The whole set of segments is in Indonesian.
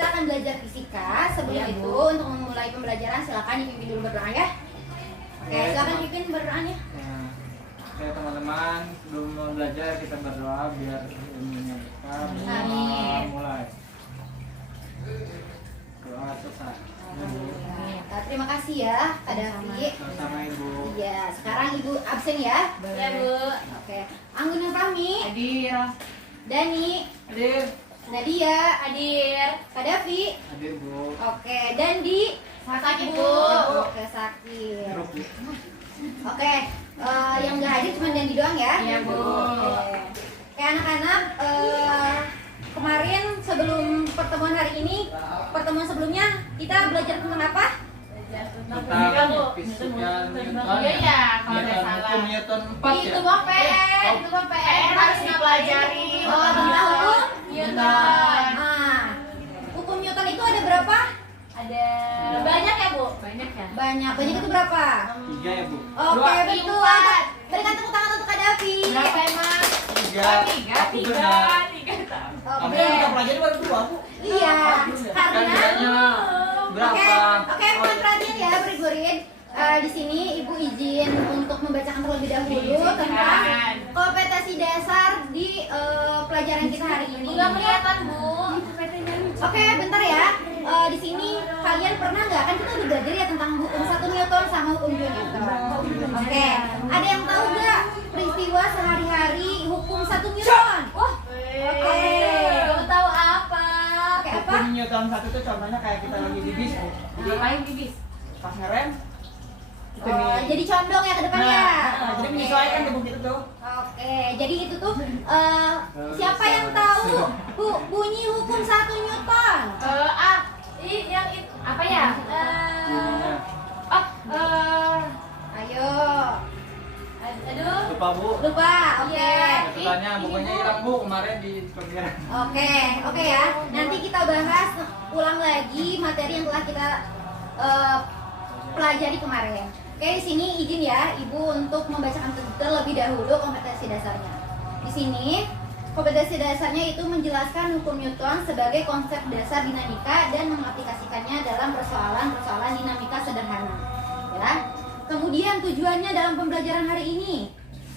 kita akan belajar fisika. Sebelum itu, untuk memulai pembelajaran silakan dipimpin dulu berdoa ya. Oke, silakan dipimpin berdoanya. Oke teman-teman, sebelum mau belajar kita berdoa biar ilmunya berkah. Amin. Mulai. Doa selesai. Terima kasih ya, Kak Davi. Sama Ibu. Iya, sekarang Ibu absen ya. Ya Bu. Oke, Anggun dan Fahmi, Hadir. Dani, Hadir. Nadia, Hadir. Kak Davi. Hadir Bu. Oke, Dandi. Sakit Bu. Oke, sakit. Jeruk, Bu. Oke, yang nggak hadir cuma Dandi doang ya. Iya, Bu. Oke, anak-anak, kemarin sebelum pertemuan hari ini, pertemuan sebelumnya kita belajar tentang apa? Tentang fisika Newton. Iya ya, kalau ada Newton, salah. hukum Newton 4 ya. Itu bang PR, itu bang PR harus dipelajari. Oh, tentang hukum Newton. Ah, hukum Newton itu ada berapa? Ada banyak ya Bu? Banyak ya. Banyak. Banyak itu berapa? 3 ya Bu. Oke, Dua. betul. Empat. Berikan tepuk tangan untuk Kak Davi. Berapa emang? 3. Aku Tiga benar. tahu. Oke. pelajari baru 2 Bu. Iya, Kan karena bedanya berapa? Oke, mohon perhatian ya, murid-murid. Di sini Ibu izin untuk membacakan terlebih dahulu tentang kompetensi dasar di pelajaran kita hari ini. Enggak kelihatan Bu. Oke, bentar ya. Di sini kalian pernah nggak, kan kita udah belajar ya tentang hukum 1 Newton sama hukum 2 Newton. Oke, ada yang tahu nggak peristiwa sehari-hari hukum 1 Newton? Wah. Oke. Kamu tahu apa? Oke, apa? Hukum Newton 1 itu contohnya kayak kita lagi di bis Bu. Jadi Ngapain di bis? pas ngerem kita Oh, nih. jadi condong ya ke depannya. Jadi Oke. menyesuaikan tuh gitu tuh. Oke, jadi itu tuh siapa yang tahu bunyi hukum 1 Newton? Yang itu apa ya? Ayo. Aduh. Lupa Bu. Lupa. Oke. Iya. Catatannya bukunya hilang Bu kemarin di pembicaraan. Oke ya. Nanti kita bahas ulang lagi materi yang telah kita pelajari kemarin. Oke, di sini izin ya Ibu untuk membacakan terlebih dahulu kompetensi dasarnya. Di sini kompetensi dasarnya itu menjelaskan hukum Newton sebagai konsep dasar dinamika dan mengaplikasikannya dalam persoalan-persoalan dinamika sederhana. Ya. Kemudian tujuannya dalam pembelajaran hari ini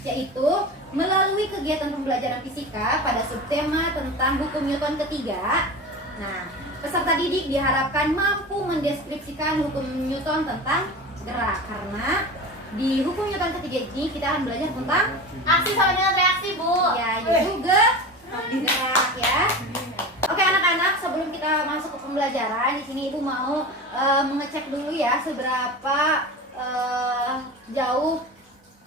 yaitu melalui kegiatan pembelajaran fisika pada subtema tentang hukum Newton ketiga. Nah, peserta didik diharapkan mampu mendeskripsikan hukum Newton tentang gerak, karena di hukum Newton ketiga ini kita akan belajar tentang Aksi sama dengan reaksi Bu. ya juga gerak ya. Oke anak-anak, sebelum kita masuk ke pembelajaran, di sini Ibu mau mengecek dulu ya seberapa jauh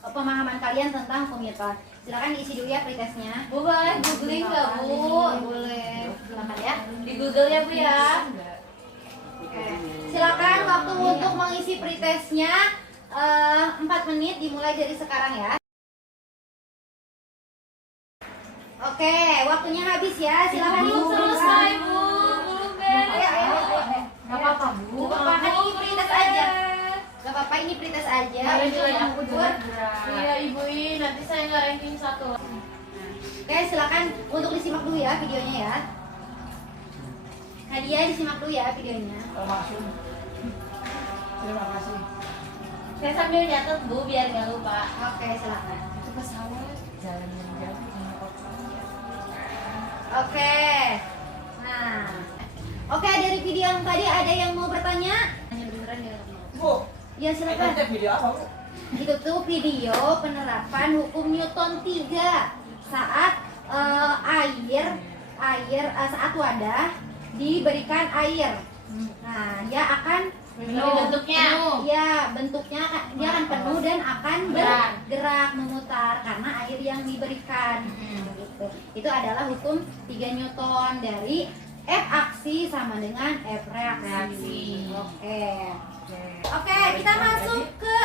pemahaman kalian tentang hukum Newton. Silakan diisi dulu ya pretestnya. Bu boleh googling nggak Bu? Boleh, silakan ya. Di Google ya Bu ya. Oke. Silakan waktu untuk mengisi pretestnya 4 menit dimulai dari sekarang ya. Oke, waktunya habis ya. Silakan Belum Ibu. selesai Bu. Belum beres. Ayo. Nggak apa-apa Bu. Cukup makan ini pretest aja. Gak apa-apa, ini pretest aja. Untuk mengukur. Iya Ibu ini nanti saya nggak ranking 1. Oke, silakan untuk disimak dulu ya videonya ya. Nadia disimak dulu ya videonya. Langsung. Terima kasih. Saya sambil nyatet Bu biar nggak lupa. Oke, silakan. Itu pesawat jalan yang jauh sama kota. Oke. Nah. Oke, dari video yang tadi ada yang mau bertanya? Hanya beneran ya. Bu, Ya, silakan. itu video apa Bu? Itu tuh video penerapan hukum Newton 3 saat saat wadah diberikan air. Nah, dia akan Bentuknya. bentuknya dia akan penuh dan akan bergerak memutar karena air yang diberikan. Gitu. Itu adalah hukum 3 Newton dari F aksi sama dengan F reaksi. Oke, kita masuk ke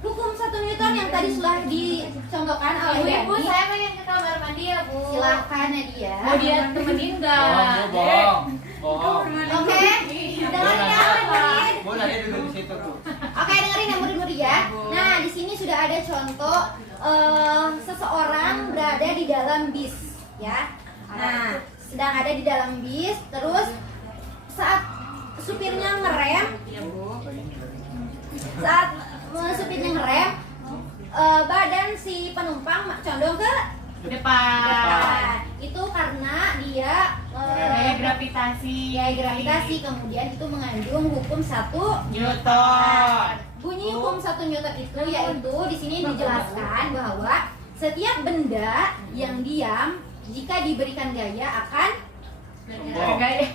hukum 1 Newton yang tadi sudah dicontohkan oleh Ibu, Dani. saya pengen ke kamar mandi ya Bu. Silakan Nadia. Mau dia temenin nggak? Bohong. Bohong. Oke, dengerin ya murid-murid. Bu nanti duduk di situ Bu. Oke, dengerin ya murid-murid ya. Nah, di sini sudah ada contoh seseorang berada di dalam bis, ya. Nah, sedang ada di dalam bis, terus saat supirnya ngerem, Iya, Bu. saat supirnya ngerem, badan si penumpang condong ke Depan. depan. Itu karena dia Gaya gravitasi. gaya gravitasi, kemudian itu mengandung hukum 1 Newton. Bunyi hukum 1 Newton itu yaitu di sini dijelaskan bahwa setiap benda yang diam jika diberikan gaya akan Gaya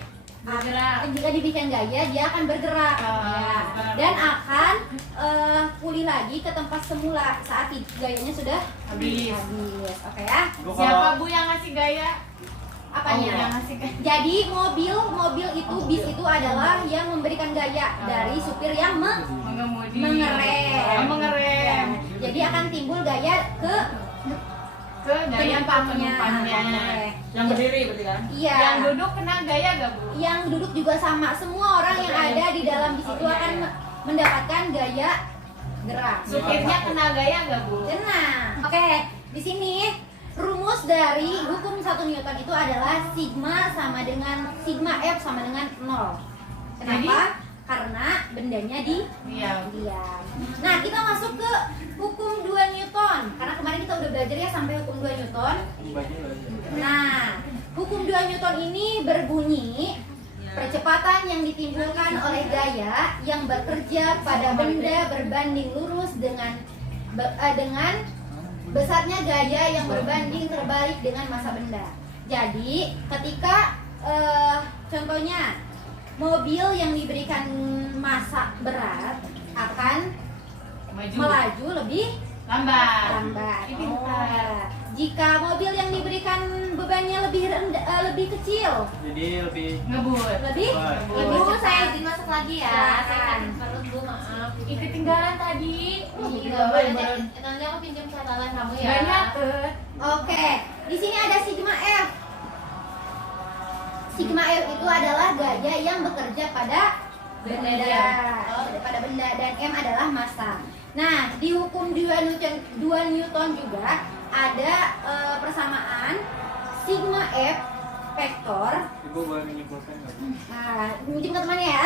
bergerak. jika diberikan gaya dia akan bergerak ya. Dan akan pulih lagi ke tempat semula saat gayanya sudah Habis. Oke ya. Gua Siapa kalau Bu yang ngasih gaya? Apanya? Yang ngasih gaya. Jadi mobil itu bis itu adalah yang memberikan gaya dari supir yang Mengemudi. mengerem. Mengerem. Jadi akan timbul gaya ke Ke gaya penumpangnya. penumpangnya. Yang berdiri berarti kan? Iya. Yang duduk kena gaya gak Bu? Yang duduk juga sama. Semua orang yang ada di dalam bis itu akan mendapatkan gaya gerak. Supirnya kena gaya gak Bu? Nah, oke. Di sini rumus dari hukum 1 Newton itu adalah sigma F sama dengan 0. Kenapa? Karena bendanya di Iya. diam. Nah, kita masuk ke hukum 2 Newton. Karena kemarin kita udah belajar ya sampai hukum 2 Newton. baju aja. Nah, hukum 2 Newton ini berbunyi percepatan yang ditimbulkan oleh gaya yang bekerja pada benda berbanding lurus dengan besarnya gaya yang berbanding terbalik dengan massa benda. Jadi, ketika contohnya mobil yang diberikan massa berat akan Maju. melaju lebih Lambat. lambat. Ini pintar. Jika mobil yang diberikan bebannya lebih kecil, Jadi lebih Ngebut. lebih Ngebut. Bu, saya izin masuk lagi ya. Silakan. Saya sakit perut Bu, maaf. Itu ketinggalan tadi. Nanti aku pinjam catatan kamu ya. Banyak. Oke, di sini ada sigma F. Sigma F itu adalah gaya yang bekerja pada benda, pada benda, dan M adalah massa. Nah, di hukum 2 Newton juga ada persamaan sigma F vektor. Ibu boleh menyimpulkan nggak? Nah, minjem ke temannya ya.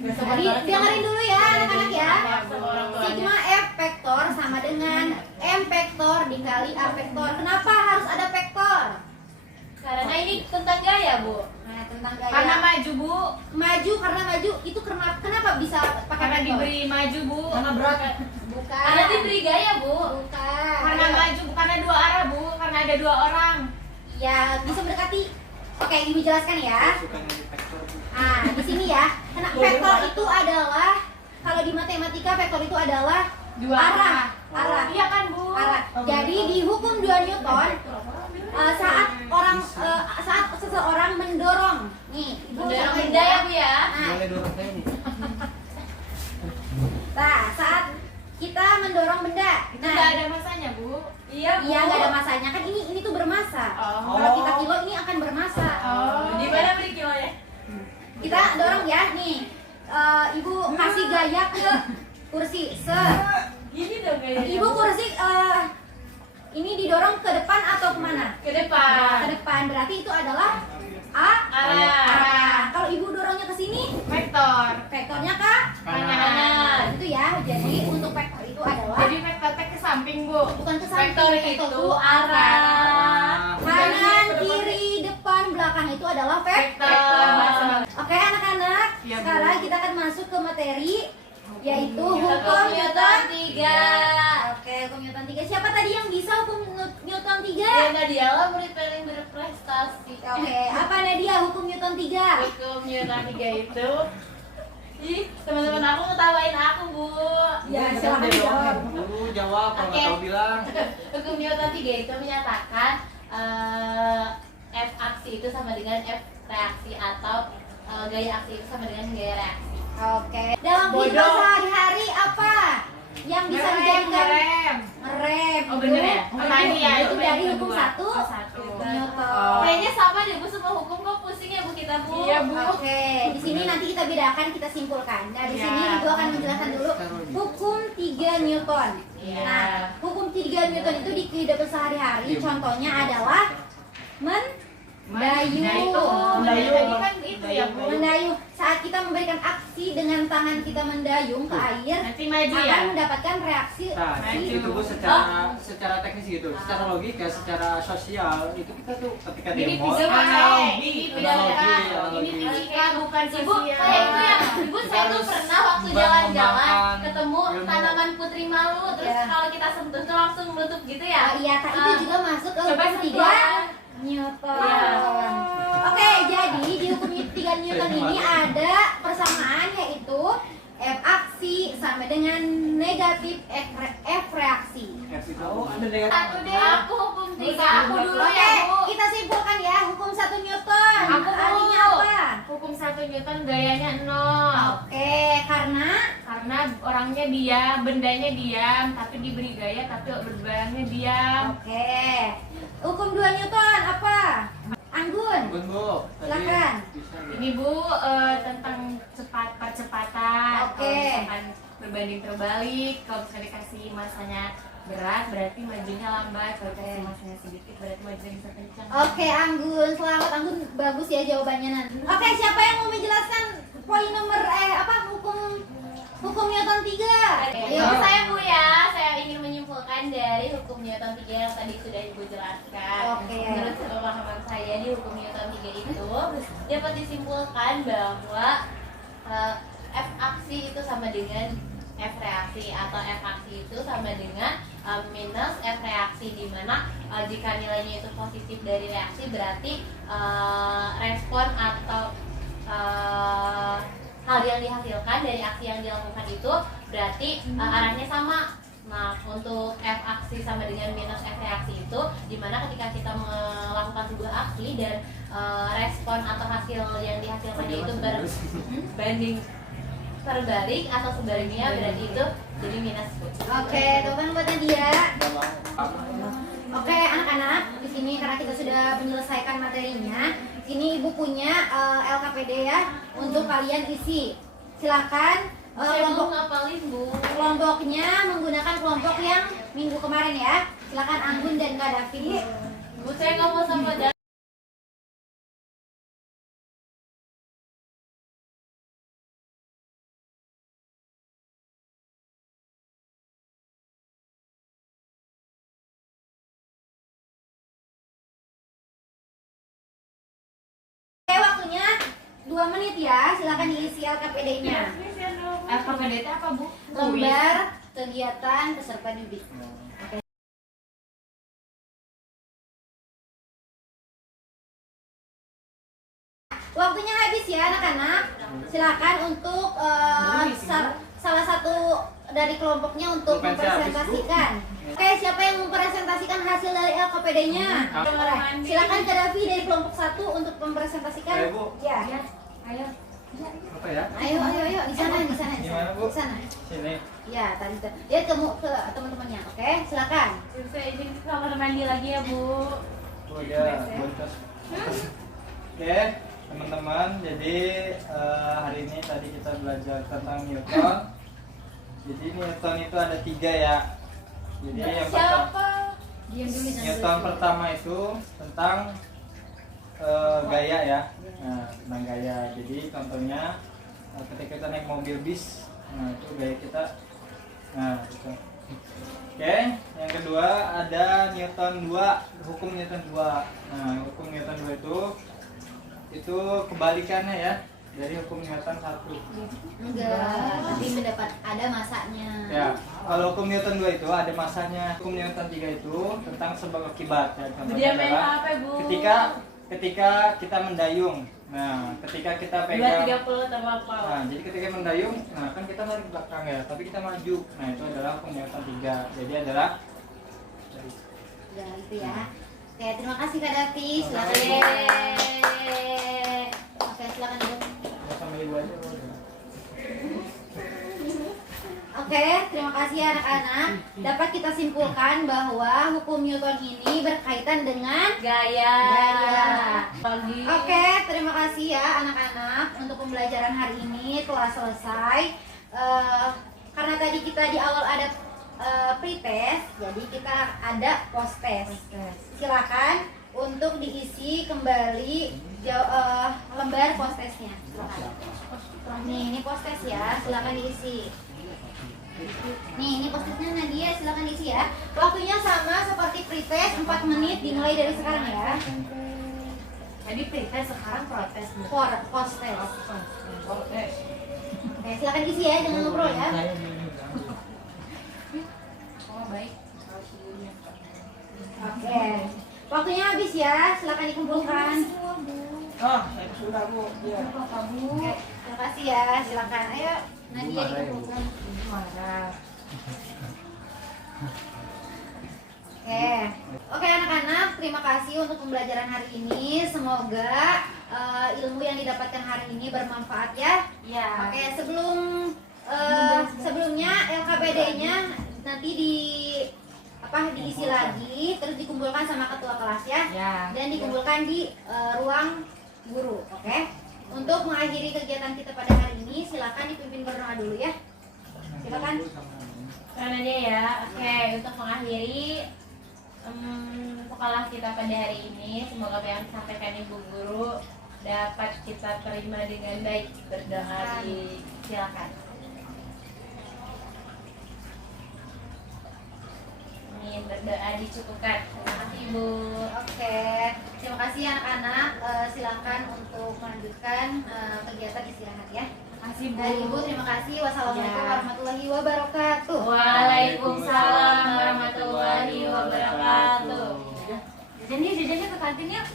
Jadi dengerin dulu ya anak-anak ya. Sigma F vektor sama dengan M vektor dikali A vektor. Kenapa harus ada vektor? Karena ini tentang gaya, Bu. Nah, tentang gaya. Karena maju Bu. Maju, karena maju itu kenapa bisa pakai Karena vektor? diberi maju Bu. Karena berat. Bukan. Karena diberi gaya, Bu. Bukan. Karena maju karena dua arah Bu. Karena ada dua orang. Ya, bisa mendekati. Oke, Ibu jelaskan ya. Suka nyari vektor. Nah, di sini ya. Karena vektor itu adalah kalau di matematika vektor itu adalah Dua arah. arah. Iya kan Bu? Arah. Jadi di hukum 2 Newton saat seseorang mendorong nih, Ibu Mendorong contohin benda ya, Bu ya. Nah, Boleh dorong saya Bu. saat kita mendorong benda. Itu Nah, nggak ada masanya Bu. Iya, Bu. iya nggak ada masanya kan ini tuh bermasa. Oh. Kalau kita kilo ini akan bermasa. Oh. Di mana beli kilonya? Kita dorong ya nih. Ibu kasih gaya ke kursi. Gini dong gayanya. Ibu kursi ini didorong ke depan atau kemana? Ke depan. Ke depan berarti itu adalah Arah. Kalau ibu dorongnya ke sini, Vektor. vektornya ke Kanan. itu ya. Jadi untuk vektor itu adalah Jadi vektor T ke samping Bu. bukan ke samping, Vektor vektor itu tuh arah. kanan, kiri, depan, belakang itu adalah Vektor. Oke anak-anak, Iya, Bu. sekarang kita akan masuk ke materi yaitu hukum Hukum Newton Newton 3. Oke, hukum Newton 3. Siapa tadi yang bisa hukum Newton 3? Ya, Nadia lah murid paling berprestasi. Oke, apa Nadia hukum Newton 3? Hukum Newton 3 itu. Ih, teman-teman aku ngetawain aku, Bu. Ya, silakan dijawab. Bu jawab kalau nggak Oke. tahu bilang. Hukum Newton 3 itu menyatakan F aksi itu sama dengan F reaksi atau gaya aksi itu sama dengan gaya reaksi. Oke. Dalam Bodoh. kehidupan sehari-hari apa yang bisa dijadikan Ngerem. ngerem? Oh bener ya? Itu- Tadi ya, itu itu dari yang hukum kedua. 1 Oh, satu. Newton. Kayaknya sama deh, Bu, semua hukum kok pusing ya Bu kita, Bu. Iya, Bu. Oke, di sini nanti kita bedakan, kita simpulkan. Nah, di Ya. sini Ibu akan menjelaskan dulu hukum 3 Newton. Iya. Nah, hukum 3 Newton itu di kehidupan sehari-hari contohnya adalah Mendayung. Tadi kan itu ya Bu. Mendayung. Saat kita memberikan aksi dengan tangan kita mendayung ke air, Nanti maju ya. akan mendapatkan reaksi. Nah, itu Bu secara teknis gitu, secara logika, secara sosial itu kita tuh ketika Ini demo. ini Analogi, fisika, analogi. ini fisika bukan Ibu, sosial. kayak itu ya. Ibu, saya tuh pernah waktu jalan-jalan mengembangkan ketemu ilmu. tanaman putri malu, terus Ya. kalau kita sentuh tuh langsung menutup gitu Oh, ya. iya, Kak, itu juga masuk ke Coba hukum sentuh 3 ya. Newton. Iya. Oke, jadi di hukum 3 Newton ini ada persamaan, yaitu F aksi sama dengan negatif F reaksi. F itu Oh, apa? ada deh. Aku deh, aku hukum 3. Aku dulu Oke, ya, Bu. kita simpulkan ya, hukum 1 Newton. Aku Artinya dulu. apa? Hukum 1 Newton gayanya 0. Oke, karena Karena orangnya diam, bendanya diam, tapi diberi gaya tapi berbarangnya diam. oke. Hukum 2 Newton apa? Anggun. Bun, Bu. Tadi Silakan. bisa, Bu. Ini Bu tentang percepatan. Oke. Kalau misalkan berbanding terbalik, kalau misalnya dikasih masanya berat berarti majunya lambat, kalau dikasih masanya sedikit berarti majunya bisa kencang. Oke, Anggun, selamat Anggun, bagus ya jawabannya nanti. Oke, siapa yang mau menjelaskan poin nomor hukum Newton 3? Ayo Ayo. saya Bu ya, saya ingin menyimpulkan dari hukum Newton 3 yang tadi sudah Ibu jelaskan. Oke. Menurut pemahaman saya di hukum Newton 3 itu dapat disimpulkan bahwa F aksi itu sama dengan F reaksi, atau F aksi itu sama dengan minus F reaksi, di mana jika nilainya itu positif dari reaksi berarti respon atau hal yang dihasilkan dari aksi yang dilakukan itu berarti arahnya sama. Nah, untuk F aksi sama dengan minus F reaksi itu dimana ketika kita melakukan sebuah aksi dan respon atau hasil yang dihasilkannya itu berbanding terbalik atau sebaliknya berarti itu jadi minus. Oke, teman buat Nadia. Oke, anak-anak, di sini karena kita sudah menyelesaikan materinya, ini Ibu punya LKPD ya untuk kalian isi. Silakan Saya belum ngapalin Bu. kelompoknya menggunakan kelompok yang minggu kemarin ya. Silakan Anggun dan Kak Davi. Bu, saya nggak mau sama jalan. Oke, waktunya 2 menit ya. Silakan diisi LKPD-nya. LKPD itu apa Bu? Lembar kegiatan peserta didik. Waktunya habis ya anak-anak. Silakan untuk salah satu dari kelompoknya untuk Pulpennya habis, Bu. mempresentasikan. Oke, siapa yang mempresentasikan hasil dari LKPD-nya? Silakan Kak Davi dari kelompok 1 untuk mempresentasikan. Ayo, Bu. Ya. Ayo. Apa ya? Ayo, di sana. Gimana, Bu? Di sana. Sini. Ya, tadi lihat ke teman-temannya. Oke, silakan. Saya izin ke kamar mandi lagi ya Bu. Bu ya, bonus. Oke, teman-teman. Jadi hari ini tadi kita belajar tentang Newton. Jadi Newton itu ada 3 ya. Jadi yang pertama, Siapa? Newton pertama itu tentang gaya ya. Nah, tentang gaya. Jadi contohnya ketika kita naik mobil bis, nah itu gaya kita. Nah, itu. Oke, yang kedua ada Newton 2, hukum Newton 2. Nah, hukum Newton 2 itu kebalikannya ya dari hukum Newton 1. Enggak, tapi mendapat ada masanya. Ya, kalau hukum Newton 2 itu ada masanya. Hukum Newton 3 itu tentang sebab akibat ya. Contohnya Dia main adalah HP Bu. ketika kita mendayung. Nah, ketika kita pegang 230 terlampau. Nah, jadi ketika mendayung, nah kan kita lari ke belakang ya, tapi kita maju. Nah, itu adalah hukum Newton 3. Jadi adalah Ya, itu ya. Oke, terima kasih Kak Davi. Silakan. Oke, silakan Ibu. sama ibu aja. Oke, terima kasih ya anak-anak. Dapat kita simpulkan bahwa hukum Newton ini berkaitan dengan Gaya. Pagi. Oke, terima kasih ya anak-anak untuk pembelajaran hari ini telah selesai. Karena tadi kita di awal ada pretest, jadi kita ada post test. Silakan untuk diisi kembali lembar post-testnya. Silakan. Nih, ini post-test ya, silakan diisi. Nih, ini post-testnya Nadia, silakan diisi ya. Waktunya sama seperti pretest, 4 menit dimulai dari sekarang ya. Tadi pretest, sekarang protes. Post-test. Protes. Oke, silakan isi ya, jangan ngobrol ya. Oh baik. Oke. Waktunya habis ya, silakan dikumpulkan. Ah, saya sudah Bu. Iya. Oke, terima kasih ya, silakan. Ayo, Nadia dikumpulkan. Oke anak-anak, terima kasih untuk pembelajaran hari ini. Semoga ilmu yang didapatkan hari ini bermanfaat ya. Ya. Oke, sebelumnya LKPD-nya nanti diisi lagi, terus dikumpulkan sama ketua kelas ya, dan dikumpulkan di ruang guru. Oke. Untuk mengakhiri kegiatan kita pada hari ini, silakan dipimpin berdoa dulu ya. Silakan. Karena dia ya. Oke, untuk mengakhiri sekolah kita pada hari ini, semoga apa yang disampaikan Ibu Guru dapat kita terima dengan baik. Berdoa silakan. Amin, berdoa dicukupkan. Terima kasih Ibu. Oke, terima kasih anak-anak. Silakan untuk melanjutkan kegiatan istirahat ya. Terima kasih Bu. Dari Ibu terima kasih. Wassalamualaikum warahmatullahi wabarakatuh. Waalaikumsalam warahmatullahi wabarakatuh. Jajannya ke kantin yuk.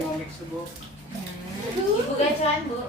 Mau mix Bu. Ibu gacuan Bu.